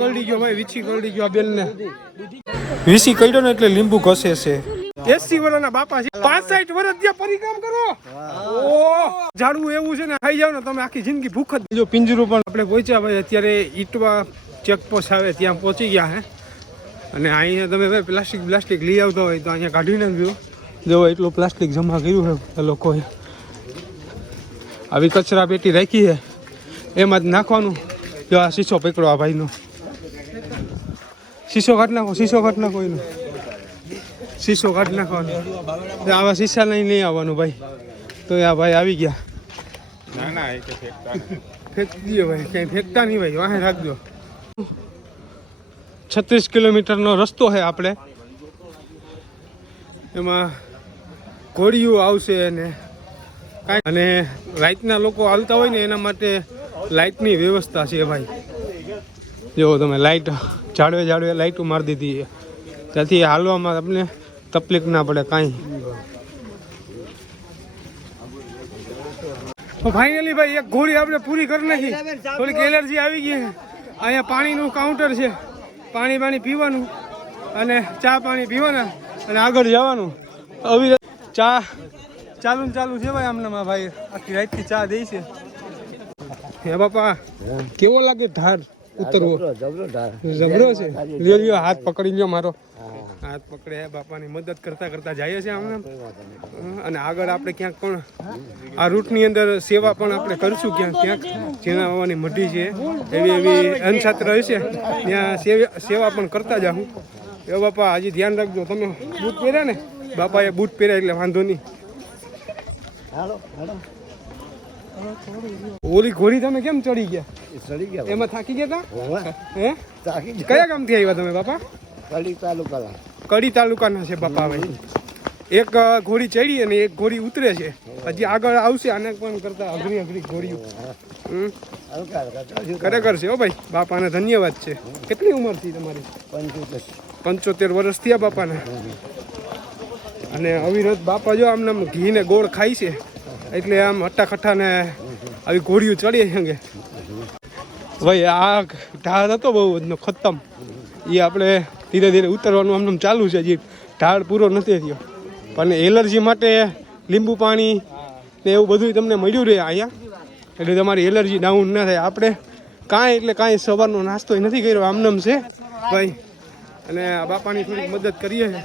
કરડી ગયો ભાઈ વીછી કરડી ગયો આ બેન ને વીસી કડ્યો ને એટલે લીંબુ ઘસે છે. એસી વર્ષના બાપા છે. પાંસઠ વર્ષ ત્યાં પરિક્રમ કરો. ઓ ઝાડવું એવું છે ને ખાઈ જાવ ને તમે આખી જિંદગી ભૂખ જ જો પિંજરું પણ આપણે પહોંચ્યા ભાઈ અત્યારે ઈટવા ચેકપોસ્ટ આવે ત્યાં પહોંચી ગયા હે. અને અહીંયા તમે ભાઈ પ્લાસ્ટિક પ્લાસ્ટિક લઈ આવતા હોય તો અહીંયા કાઢી નાખ્યો જો એટલું પ્લાસ્ટિક જમા કર્યું છે લોકોએ. આવી કચરા પેટી રાખી છે એમાં જ નાખવાનું. જો આ શીશો પકડો આ ભાઈનો. શીશો કાઢ નાખો શીશો કાઢ નાખો એનો શીશો કાઢ નાખવાનો આવા શીશા લઈને નહીં આવવાનું ભાઈ. તો આ ભાઈ આવી ગયા. ના ના એ ફેંકી દો ભાઈ ક્યાંય ફેંકતા નહીં ભાઈ, વાહે રાખજો. છત્રીસ કિલોમીટરનો રસ્તો છે આપણે. એમાં ઘોડીઓ આવશે અને કાંઈ અને લાઇટના લોકો આવતા હોય ને એના માટે લાઇટની વ્યવસ્થા છે ભાઈ. જો તમે લાઇટ જાળવે જાળવે લાઇટો મારી દીધી છે. ત્યાંથી હાલવામાં આપણે તકલીફ ના પડે કાંઈ. ફાઇનલી ભાઈ, એક ઘોડી આપણે પૂરી કરી નાખી. થોડીક એલર્જી આવી ગઈ અહીંયા પાણીનું કાઉન્ટર છે. પાણી પાણી પીવાનું અને ચા પાણી પીવાના અને આગળ જવાનું. આવી ચા ચાલુ ચાલુ છે ભાઈ આમનામાં ભાઈ. આખી રાતથી ચા દે છે. હે બાપા, કેવો લાગે ઢાર ઉતરવો. જબરો છે? લ્યો લ્યો હાથ પકડી લ્યો મારો. હાથ પકડે બાપાની મદદ કરતા કરતા જઈએ છે આમને અને આગળ આપણે ક્યાંક પણ આ રૂટની અંદર સેવા પણ આપણે કરીશું ક્યાંક ક્યાંક. જેના આવવાની મઢી છે. એવી એવી અનછાત્ર હશે ત્યાં સેવા પણ કરતા જાઉં એ બાપા હજી ધ્યાન રાખજો. તમે બૂટ પહેર્યા ને? બાપાએ બૂટ પહેર્યા એટલે વાંધો નહીં. ઓલી ઘોડી તમે કેમ ચડી ગયા? ચડી ગયા એમાં થાકી ગયા હતા હે? તાકી કયા ગામથી આવ્યા તમે બાપા? કડી તાલુકા કડી તાલુકાના છે બાપા ભાઈ. એક ઘોડી ચડી અને એક ઘોડી ઉતરે છે. હજી આગળ આવશે આને પણ કરતા અઘરી અઘરી ઘોડીઓ. ખરેખર છે હો ભાઈ. બાપાને ધન્યવાદ છે. કેટલી ઉંમર થઈ તમારી? પંચોતેર. પંચોતેર વર્ષ થયા બાપાને. અને અવિરત બાપા જો આમને આમ ઘી ને ગોળ ખાય છે. એટલે આમ હટ્ટા ને આવી ઘોડીઓ ચડી અંગે ભાઈ, આ ઢાળ હતો બહુ ખતમ. એ આપણે ધીરે ધીરે ઉતરવાનું આમ ચાલુ છે, હજી ઢાળ પૂરો નથી થયો. પણ એલર્જી માટે લીંબુ પાણી ને એવું બધું તમને મળ્યું રહે અહીંયા. એટલે તમારી એલર્જી ડાઉન ના થાય. આપણે કાંઈ એટલે કાંઈ સવારનો નાસ્તો નથી કર્યો, આમનામ છે. ભાઈ, અને બાપાની થોડીક મદદ કરીએ. છે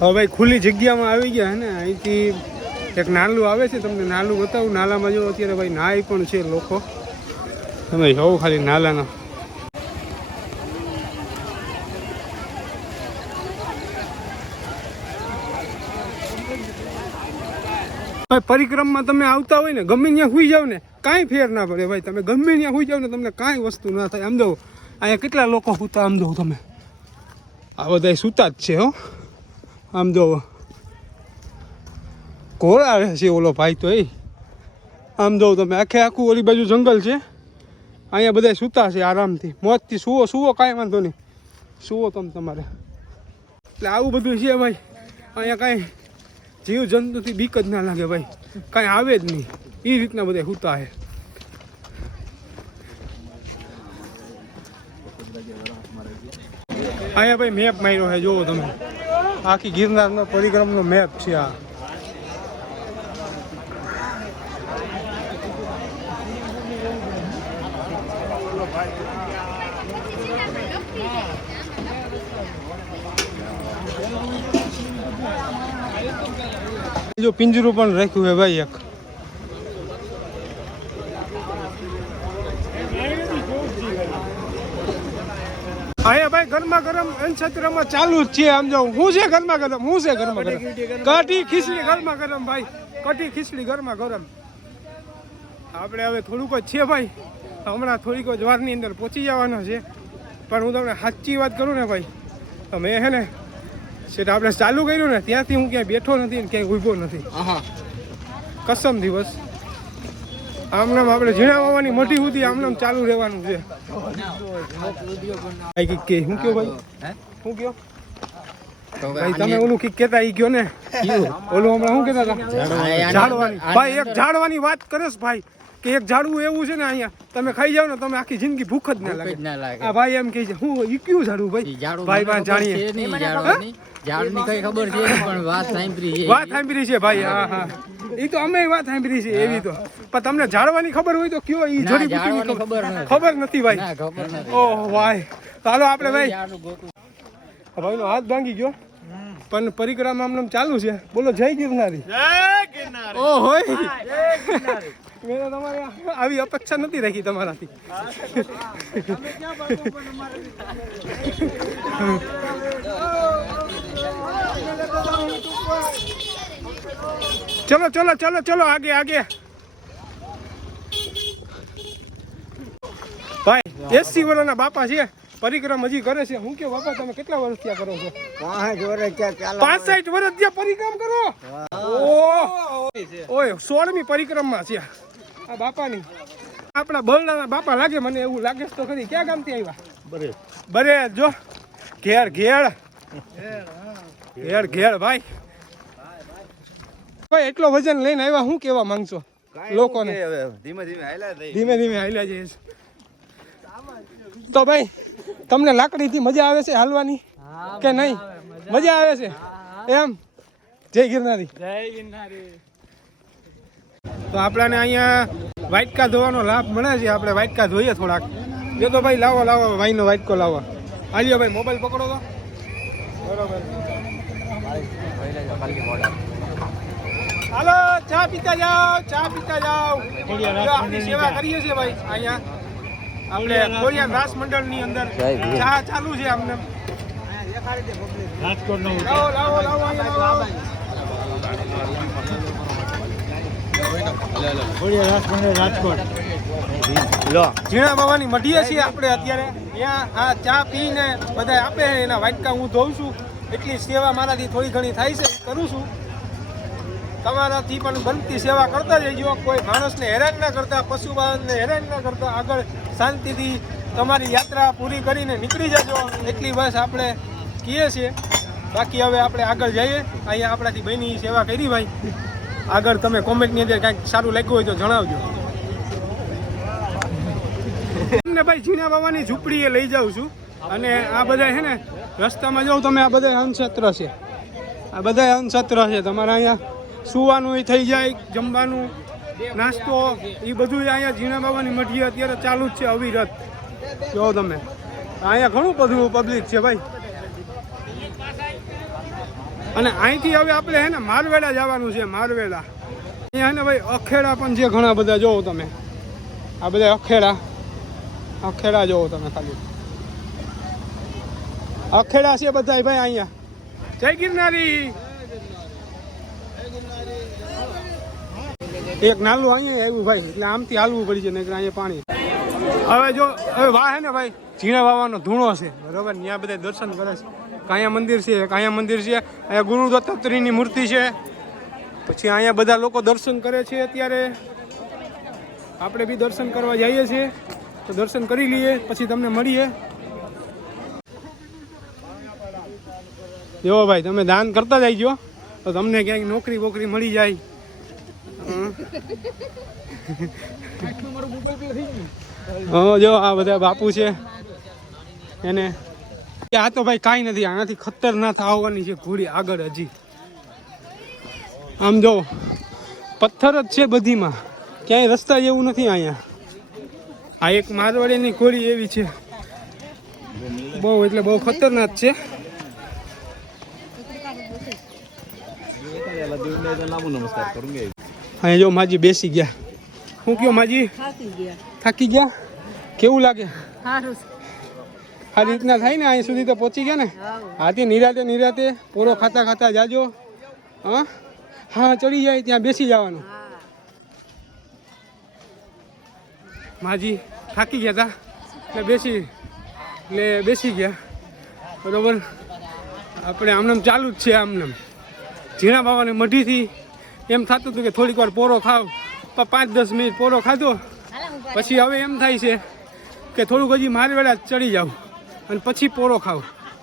હવે ભાઈ ખુલ્લી જગ્યામાં આવી ગયા હે ને, અહીંથી એક નાલું આવે છે, તમને નાલું બતાવું. નાલામાં જો અત્યારે ભાઈ નાય પણ છે લોકો. તમે જોવો ખાલી નાલાના. ભાઈ પરિક્રમમાં તમે આવતા હોય ને, ગમે ત્યાં સુઈ જાવ ને, કાંઈ ફેર ના પડે ભાઈ. તમે ગમે ત્યાં સુઈ જાવ ને, તમને કાંઈ વસ્તુ ના થાય. આમ જો અહીંયા કેટલા લોકો સૂતા આમ જો તમે. આ બધા સૂતા જ છે, હો. આમ જો ઘોડ છે ઓલો ભાઈ તો એ. આમ જો તમે આખે આખું ઓલી બાજુ જંગલ છે. અહીંયા બધા સૂતા છે આરામથી. મોજથી સુવો સુવો કાંઈ વાંધો નહીં. સુવો તમે તમારે. એટલે આવું બધું છે ભાઈ. અહીંયા કાંઈ જીવ જંતુથી બીક જ ના લાગે ભાઈ. કાંઈ આવે જ નહીં. એ રીતના બધા સૂતા છે. અહીંયા ભાઈ મેપ માર્યો છે જોવો તમે. આખી ગિરનારનો પરિક્રમનો મેપ છે આ. જો પિંજરું પણ રાખ્યું છે ભાઈ એક. અહીંયા ભાઈ ગરમા ગરમ અનછત્રમાં ચાલુ જ છે આમ જો હું છે ગરમા ગરમ હું છે ગરમા ગરમ. કઢી ખીચડી ગરમા ગરમ. ભાઈ કઢી ખીચડી ગરમા ગરમ. આપણે હવે થોડુંક જ છે ભાઈ હમણાં થોડીક જ વારની અંદર પહોંચી જવાના છે. પણ હું તમને સાચી વાત કરું ને ભાઈ તો મેં હે ને સેટ આપણે ચાલુ કર્યું ને ત્યાંથી હું ક્યાંય બેઠો નથી ને ક્યાંય ઊભો નથી. કસમ દિવસ. આમનામ આપણે ઝીણા વાવવાની મોટી સુધી આમનામ ચાલુ રહેવાનું છે. ભાઈ કે શું કયો ભાઈ? શું કયો? ભાઈ તમે ઓલું કંઈક કેતા ઈ કયો ને? ઓલું હમણાં શું કેતા હતા? ઝાડવાની. ભાઈ એક ઝાડવાની વાત કરે ભાઈ કે એક ઝાડવું એવું છે ને અહીંયા તમે ખાઈ જાવ ને તમે આખી જિંદગી ભૂખ જ ના લાગે. આ ભાઈ એમ કહે છે હું ઈ કયું ઝાડવું ભાઈ? ઝાડું ભાઈ મને જાણીએ. ઝાડની કઈ ખબર છે પણ વાત સાંભળી છે. વાત સાંભળી છે ભાઈ હા હા. એ તો અમે વાત સાંભળી છે એવી તો. પણ તમને જાણવાની ખબર હોય તો કયો ઈ જડી જાણવાની ખબર ખબર નથી. ખબર નથી ભાઈ. ના, ઓહ ભાઈ ચાલો આપણે ભાઈ. ભાઈ. ભાઈનો હાથ ભાંગી ગયો. પણ પરિક્રમા આમ ચાલુ છે. બોલો જય ગિરનારી. ઓ હોય. મેં તમારે આવી અપેક્ષા નથી રાખી તમારાથી. ચલો ચલો ચલો ચલો આગે આગે. ભાઈ એસી વર્ષના બાપા છે. પરિક્રમ હજી કરે છે. હું કે બાપા તમે કેટલા વર્ષ ત્યાં કરો છો? પાસઠ વર્ષ ત્યાં પરિક્રમ કરો? ઓય સોળમી પરિક્રમા છે. આ બાપાની. આપણા બરડાના બાપા લાગે મને એવું લાગે તો ખરી. ક્યાં ગામથી આવ્યા? બરે બરે જો. ઘેર ઘેર. ઘેર ઘેર ભાઈ. ભાઈ એટલો વજન લઈને આવ્યા શું કેવા માંગશો? લોકોને. ધીમે ધીમે હાલ્યા ધીમે ધીમે હાલ્યા જઈએ તો ભાઈ તમને લાકડીથી મજા આવે છે હાલવાની? કે નહીં? મજા આવે. છે? એમ? જય ગિરનારી. તો આપણાને અહીંયા વાટકા ધોવાનો લાભ મળે છે આપણે વાટકા ધોઈએ થોડાક. જો તો ભાઈ લાવો લાવો ભાઈનો વાટકો લાવો. હાલ્યો ભાઈ મોબાઈલ પકડો તો. બરોબર. હાલો ચા પીતા જાઓ ચા પીતા જાઓ. આપણી સેવા કરીએ છીએ ભાઈ અહીંયા. આપણે કોરિયા રાસ મંડળની અંદર ચા ચાલુ છે અમને. લાવો લાવો લાવો લાવો. ઝીણા બાવાની મઢીએ છીએ આપણે અત્યારે. ત્યાં આ ચા પીને બધા આપે એના વાટકા હું ધોઉં છું. એટલી સેવા મારાથી થોડી ઘણી થાય છે. કરું છું. તમારાથી પણ બનતી સેવા કરતા જજો. કોઈ માણસને હેરાન ના કરતા, પશુપાલનને હેરાન ના કરતા આગળ શાંતિથી તમારી યાત્રા પૂરી કરીને નીકળી જજો. એટલી બસ આપણે કહીએ છીએ. બાકી હવે આપણે આગળ જઈએ. અહીંયા આપણાથી બહેની સેવા કરી ભાઈ. આગળ તમે કોમેન્ટની અંદર કાંઈક સારું લાગ્યું હોય તો જણાવજો. તમને ભાઈ ઝીણા બાવાની ઝૂંપડીએ લઈ જાઉં છું. અને આ બધા છે ને, રસ્તામાં જાઉં તમે આ બધા અન્નક્ષેત્ર છે. આ બધા અંશત્ર છે તમારા અહીંયા. સુવાનું થઈ જાય, જમવાનું, નાસ્તો, એ બધું અહીંયા ઝીણા બાબાની મઢી અત્યારે ચાલુ જ છે અવિરત. જો તમે. અહીંયા ઘણું બધું પબ્લિક છે ભાઈ. અને અહીંથી હવે આપણે હે ને મારવેડા જવાનું છે, મારવેડા. અહીંયા ને ભાઈ અખેડા પણ છે ઘણા બધા, જોવો તમે. આ બધા અખેડા. અખેડા જોવો તમે ખાલી. અખેડા છે બધા ભાઈ અહીંયા. જય ગિરનારી! એક નાલું અહીંયા આવ્યું ભાઈ, એટલે આમથી હાલવું પડી છે નહીં અહીંયા પાણી હવે જો, હવે વાહ હે ને ભાઈ, ઝીણા વાવાનો ધૂણો છે. બરોબર ત્યાં બધા દર્શન કરે છે. કાંયા મંદિર છે કાંયા મંદિર છે, અહીંયા ગુરુ દત્તાત્રેયની મૂર્તિ છે. પછી અહીંયા બધા લોકો દર્શન કરે છે અત્યારે. આપણે બી દર્શન કરવા જઈએ છીએ, તો દર્શન કરી લઈએ, પછી તમને મળીએ. જો ભાઈ, તમે દાન કરતા જાય તો તમને ક્યાંક નોકરી બોકરી મળી જાય. હા જો, આ બધા બાપુ છે. એને આ તો ભાઈ કાંઈ નથી, આનાથી ખતરનાક આવવાની છે ઘોડી આગળ હજી. આમ જો, પથ્થર જ છે બધીમાં. ક્યાંય રસ્તા જેવું નથી અહીંયા. આ એક મારવાડીની ઘોડી એવી છે. બહુ એટલે બહુ ખતરનાક છે. અહીંયા જો માજી બેસી ગયા. શું કયો માજી? થાકી ગયા. કેવું લાગે? આ રીતના થાય ને અહીં સુધી તો પહોંચી ગયા ને? હાથી નિરાતે નિરાતે પોરો ખાતા ખાતા જાજો. હા? હા ચડી જાય ત્યાં બેસી જવાનું. માજી થાકી ગયા હતા એટલે બેસી એટલે બેસી ગયા. બરોબર? આપણે આમનામ ચાલુ જ છે આમનામ. ઝીણા બાવાની મઢીથી એમ થતું હતું કે થોડીક વાર પોરો ખાવ પાંચ દસ મિનિટ પોરો ખાધો. પછી હવે એમ થાય છે કે થોડુંક હજી મારવેળા ચડી જાઉં અને પછી પોરો ખાવ.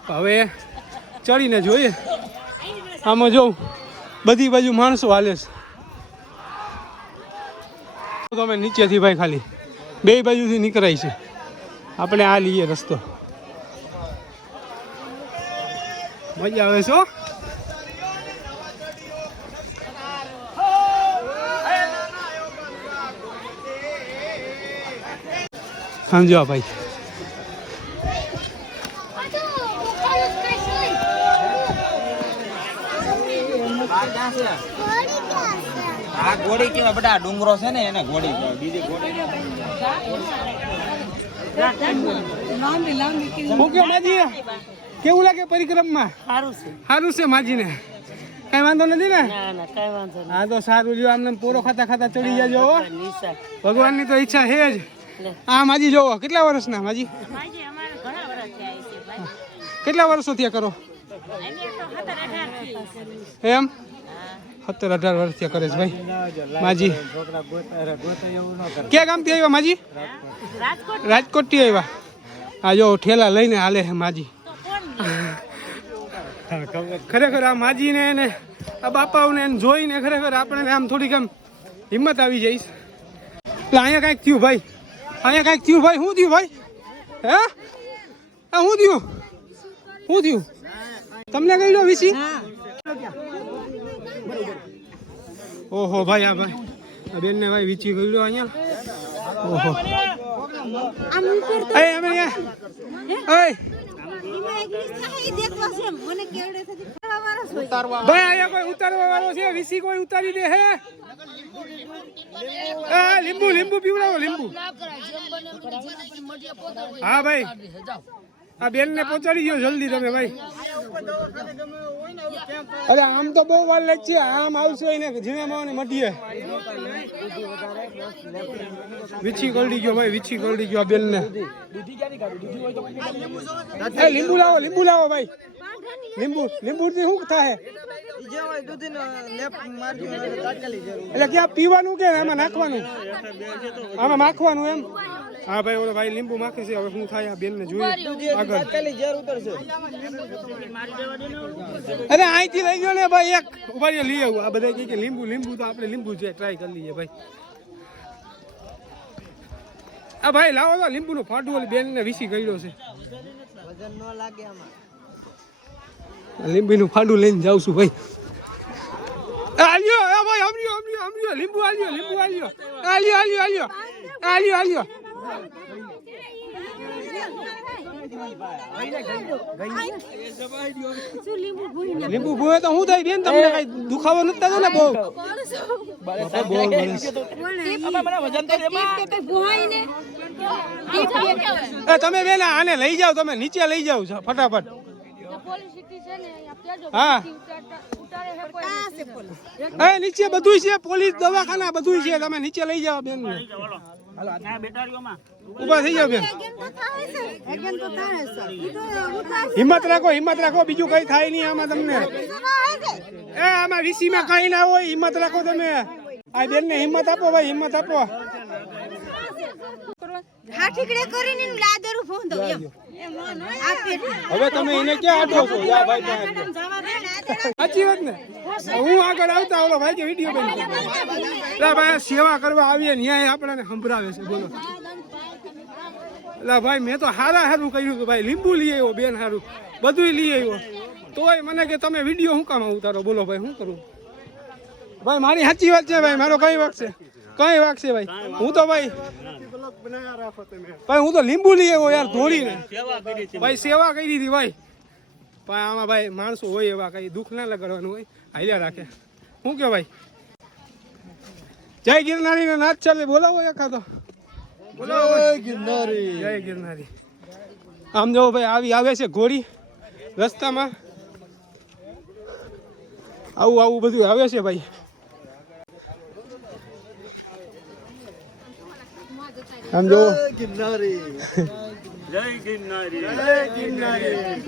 હવે ચડીને જોઈએ. આમાં જોઉં. બધી બાજુ માણસો હાલે છે. તમે નીચેથી ભાઈ ખાલી. બે બાજુથી નીકળાય છે. આપણે આ લઈએ રસ્તો. મજા આવે છો સમજો ભાઈ. આ ઘોડી કેવા બધા ડુંગરો છે ને એને ઘોડી. બીજી ઘોડી કેવું લાગે પરિક્રમમાં? સારું છે. સારું છે માજીને. કઈ વાંધો નથી ને? ના ના કઈ વાંધો નહીં હા તો સારું જો આમને પૂરો ખાતા ખાતા ચડી જાજો ભગવાનની તો ઈચ્છા છે જ. હા માજી જોવો કેટલા વર્ષના માજી? માજી અમારે ઘણા વર્ષ થયા છે ભાઈ. કેટલા વર્ષો થયા કરો? એમ? સત્તર અઢાર વર્ષ થયા કરે છે ભાઈ. માજી. ક્યાં ગામથી આવ્યા માજી? રાજકોટ. રાજકોટથી આવ્યા? આ જો ઠેલા લઈને હાલે છે માજી. ખરેખર આ માજીને એને આ બાપાઓને એને જોઈને ખરેખર આપણે આમ થોડીક આમ હિંમત આવી જઈશ એટલે અહીંયા કાંઈક થયું ભાઈ. અહીંયા કાંઈક થયું ભાઈ? શું થયું ભાઈ? હે? આ શું થયું? શું થયું? તમને કહી લો વિસી? ઓહો ભાઈ આ ભાઈ. બેન ને ભાઈ વીચી ગઈ લો અહીંયા. ઓહો. ભાઈ અહીંયા કોઈ ઉતારવા વાળો છે? વિસી કોઈ ઉતારી દે હે? આ લીંબુ લીંબુ પીવડાવો, લીંબુ. હા, ભાઈ. આ બેન ને પહોંચાડી ગયો જલ્દી તમે, ભાઈ. અરે, આમ તો બહુ વાર લાગશે આમ આવશે એને ઝીણામાં માવાની મટીએ વીછી કરડી ગયો, ભાઈ, વીછી કરડી ગયો આ બેન ને લીંબુ લાવો લીંબુ લાવો, ભાઈ. લીંબુ લીંબુ થી શું થાય? એટલે ક્યાં પીવાનું કે આમાં નાખવાનું? આમાં નાખવાનું એમ? હા, ભાઈ, ઓલો ભાઈ લીંબુ માખે છે, હવે શું થાય આ બેન ને જોઈએ. આગળ. અરે અહીંથી લઈ ગયો ને ભાઈ, એક. ઊભા લઈ આવું. આ બધા કે લીંબુ લીંબુ તો આપણે લીંબુ છે ટ્રાય કરી લઈએ ભાઈ. આ ભાઈ, લાવો તો લીંબુ નું ફાટું બેન ને વીસી ગયો છે. લીંબુ નું ફાડું લઈને જાઉં છું ભાઈ. આલ્યો આ ભાઈ આલ્યો આલ્યો લીંબુ આલ્યો લીંબુ આલ્યો. આલ્યો આલ્યો આલ્યો આલ્યો આલ્યો. લીંબુ ભૂએ તો શું થાય બેન તમને કઈ દુખાવો નથી થતો ને બહુ. એ તમે બેન આને લઈ જાઓ તમે નીચે લઈ જાઓ છો, ફટાફટ. હા. એ નીચે બધું છે પોલીસ દવાખાના બધું છે તમે નીચે લઈ જાઓ બેન. ઊભા થઈ જાઓ બેન. હિંમત રાખો હિંમત રાખો બીજું કઈ થાય નહીં આમાં તમને. એ આમાં વીસી માં કઈ ના હોય હિંમત રાખો તમે. આ બેન ને હિંમત આપો ભાઈ હિંમત આપો. હા હવે તમે એને ક્યાં આટો સાચી વાત ને? હું આગળ આવતા ઓલો ભાઈ કે વીડિયો બની ભાઈ સેવા કરવા આવીએ ને આપણાને સંભળાવે છે, બોલો. લા ભાઈ, મેં તો હારા હારું કર્યું કે ભાઈ. લીંબુ લઈ આવ્યો, બેન હારું. બધું લઈ આવ્યો. તોય મને કે તમે વીડિયો શું કામ ઉતારો? બોલો ભાઈ શું કરું? ભાઈ, મારી સાચી વાત છે ભાઈ, મારો કઈ વાત છે? કઈ વાક છે ભાઈ? હું તો ભાઈ ભાઈ હું તો લીંબુ લઈ આવ્યો યાર ધોળીને. ભાઈ સેવા કરી દીધી ભાઈ. પણ આમાં ભાઈ માણસો હોય એવા કઈ દુઃખ ના લગાડવાનું હોય હાલ્યા રાખે. શું કે ભાઈ? જય ગિરનારી ને નાચ ચાલે બોલાવો એકાદો. બોલાવો જય ગિરનારી. જય ગિરનારી. આમ જો ભાઈ આવી આવે છે ઘોડી રસ્તામાં. આવું આવું બધું આવે છે ભાઈ. આમ જો જય ગિરનારી. જય ગિરનારી.